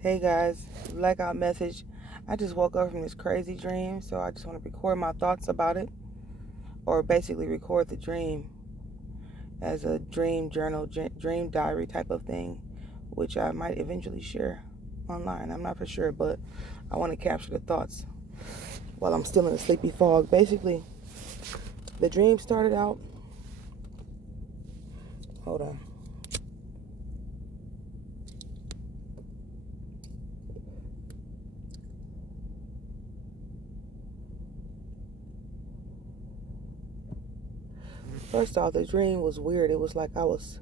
Hey guys, blackout message. I just woke up from this crazy dream, so I just want to record my thoughts about it, or basically record the dream as a dream journal, dream diary type of thing, which I might eventually share online. I'm not for sure, but I want to capture the thoughts while I'm still in a sleepy fog. Basically, the dream started out. Hold on. First off, the dream was weird. It was like I was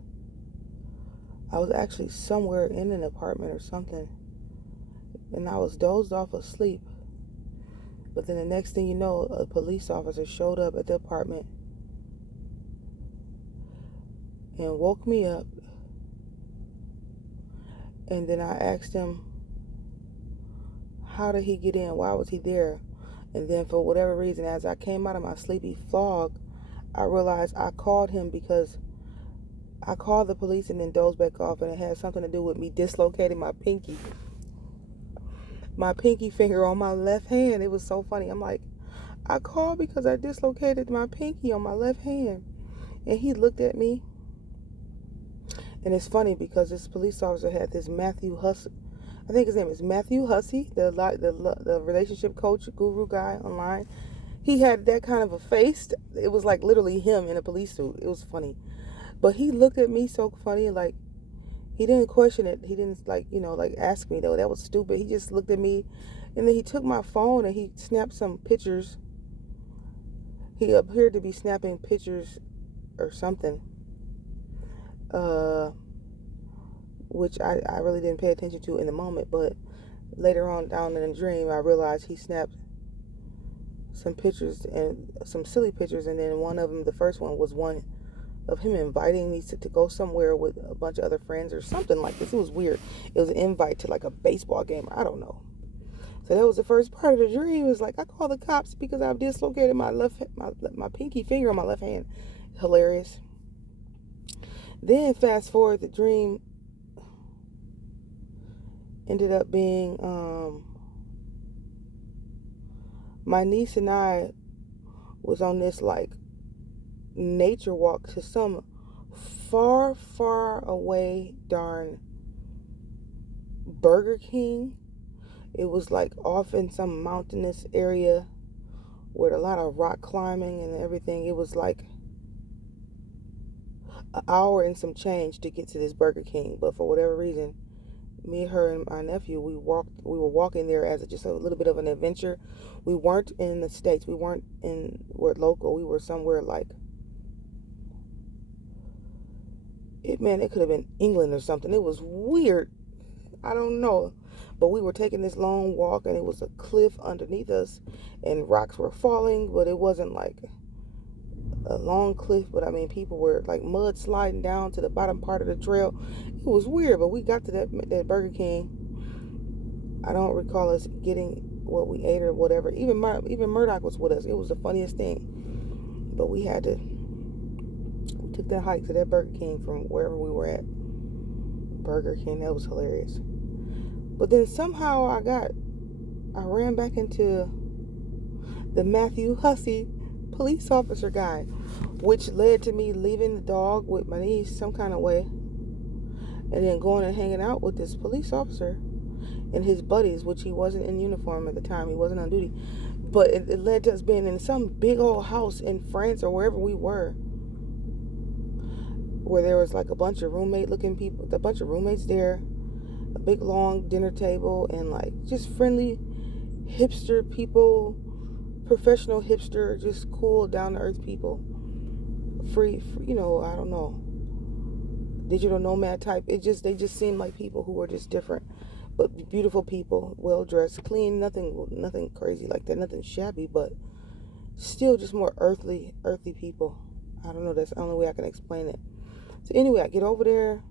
actually somewhere in an apartment or something, and I was dozed off asleep. But then the next thing you know, a police officer showed up at the apartment and woke me up. And then I asked him, how did he get in? Why was he there? And then for whatever reason, as I came out of my sleepy fog, I realized I called him because I called the police and then dozed back off, and it had something to do with me dislocating my pinky finger on my left hand. It was so funny. I'm like, I called because I dislocated my pinky on my left hand. And he looked at me. And it's funny because this police officer had this Matthew Hussey. I think his name is Matthew Hussey, the relationship coach guru guy online. He had that kind of a face. It was like literally him in a police suit. It was funny. But he looked at me so funny, like he didn't question it. He didn't ask me though. That was stupid. He just looked at me, and then he took my phone and he snapped some pictures. He appeared to be snapping pictures or something. Which I really didn't pay attention to in the moment, but later on down in the dream, I realized he snapped some pictures and some silly pictures, and then one of them, the first one, was one of him inviting me to go somewhere with a bunch of other friends or something like this. It was weird. It was an invite to like a baseball game. I don't know. So that was the first part of the dream. It was like, I called the cops because I've dislocated my pinky finger on my left hand. Hilarious. Then fast forward, the dream ended up being my niece and I was on this like nature walk to some far away darn Burger King. It was like off in some mountainous area with a lot of rock climbing and everything. It was like an hour and some change to get to this Burger King, but for whatever reason, me, her, and my nephew, we were walking there as just a little bit of an adventure. We weren't in the States. We're local. We were somewhere like it could have been England or something. It was weird. I don't know. But we were taking this long walk, and it was a cliff underneath us, and rocks were falling, but it wasn't like a long cliff. But I mean, people were like mud sliding down to the bottom part of the trail. It was weird, but we got to that Burger King. I don't recall us getting what we ate or whatever. Even Murdoch was with us. It was the funniest thing. But we took that hike to that Burger King from wherever we were at. Burger King, that was hilarious. But then somehow I ran back into the Matthew Hussey police officer guy, which led to me leaving the dog with my niece some kind of way, and then going and hanging out with this police officer and his buddies, which he wasn't in uniform at the time. He wasn't on duty. But it led to us being in some big old house in France or wherever we were, where there was like a bunch of roommate-looking people, a bunch of roommates there, a big long dinner table, and like just friendly hipster people, professional hipster, just cool, down-to-earth people. Free, I don't know, digital nomad type. They just seemed like people who were just different, but beautiful people, well-dressed, clean, nothing crazy like that, nothing shabby, but still just more earthly people. I don't know, that's the only way I can explain it. So anyway, I get over there.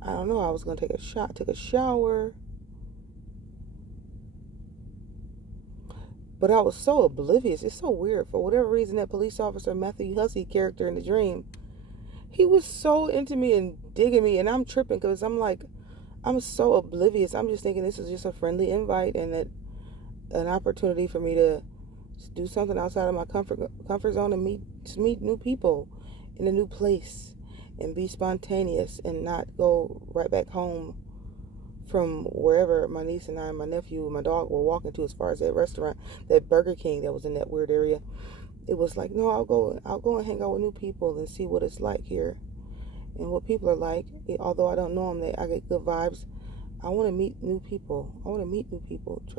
I don't know, I was going to take a shower. But I was so oblivious. It's so weird. For whatever reason, that police officer, Matthew Hussey character in the dream, he was so into me and digging me, and I'm tripping because I'm like, I'm so oblivious. I'm just thinking this is just a friendly invite and that an opportunity for me to do something outside of my comfort zone and meet new people in a new place and be spontaneous and not go right back home from wherever my niece and I and my nephew and my dog were walking to, as far as that restaurant, that Burger King that was in that weird area. It was like, no, I'll go and hang out with new people and see what it's like here and what people are like. Although I don't know them, I get good vibes. I want to meet new people.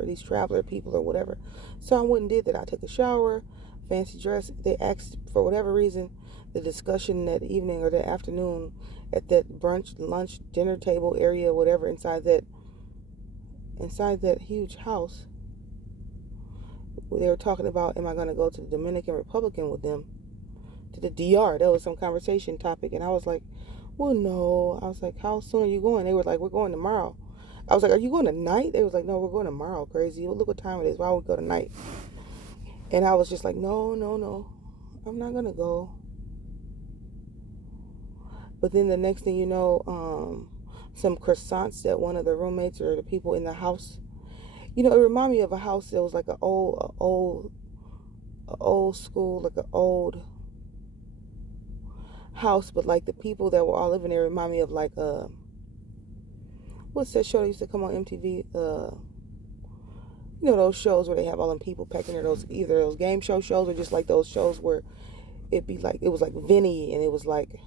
These traveler people or whatever. So I went and did that. I took a shower, fancy dress. They asked, for whatever reason, the discussion that evening or that afternoon at that brunch, lunch, dinner table area, whatever, inside that huge house, they were talking about, am I going to go to the Dominican Republic with them, to the DR? That was some conversation topic. And I was like, well, no. I was like, how soon are you going? They were like, we're going tomorrow. I was like, are you going tonight? They was like, no, we're going tomorrow. Crazy. Well, look what time it is. Why would we go tonight? And I was just like, no. I'm not going to go. But then the next thing you know, some croissants that one of the roommates or the people in the house, it reminded me of a house that was like an old school, like an old house, but like the people that were all living there remind me of like what's that show that used to come on MTV? Those shows where they have all them people packing in either those game shows or just like those shows where it was like Vinny, and it was like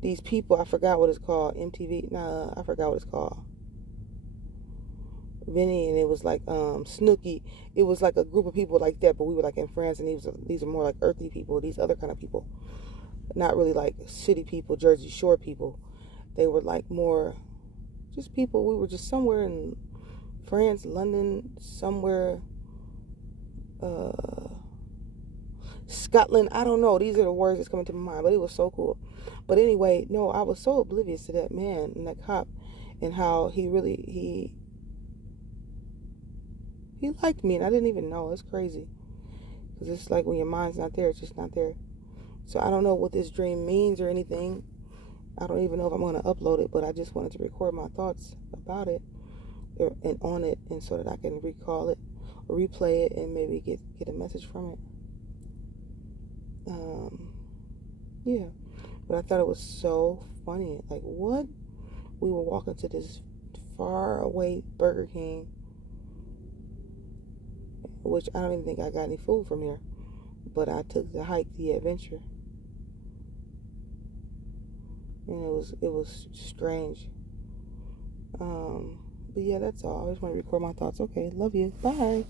these people, I forgot what it's called, MTV, I forgot what it's called, Vinny, and it was like Snooki. It was like a group of people like that, but we were like in France, and these are more like earthly people, these other kind of people, not really like city people, Jersey Shore people. They were like more just people. We were just somewhere in France, London, somewhere, Scotland. I don't know. These are the words that's coming to my mind, but it was so cool. But anyway, no, I was so oblivious to that man and that cop and how he liked me, and I didn't even know. It's crazy. Because it's like when your mind's not there, it's just not there. So I don't know what this dream means or anything. I don't even know if I'm going to upload it, but I just wanted to record my thoughts about it and on it, and so that I can recall it or replay it and maybe get a message from it. Yeah. But I thought it was so funny. Like, what? We were walking to this far away Burger King, which I don't even think I got any food from here, but I took the hike, the adventure. And it was strange. But yeah, that's all. I just want to record my thoughts. Okay, love you. Bye.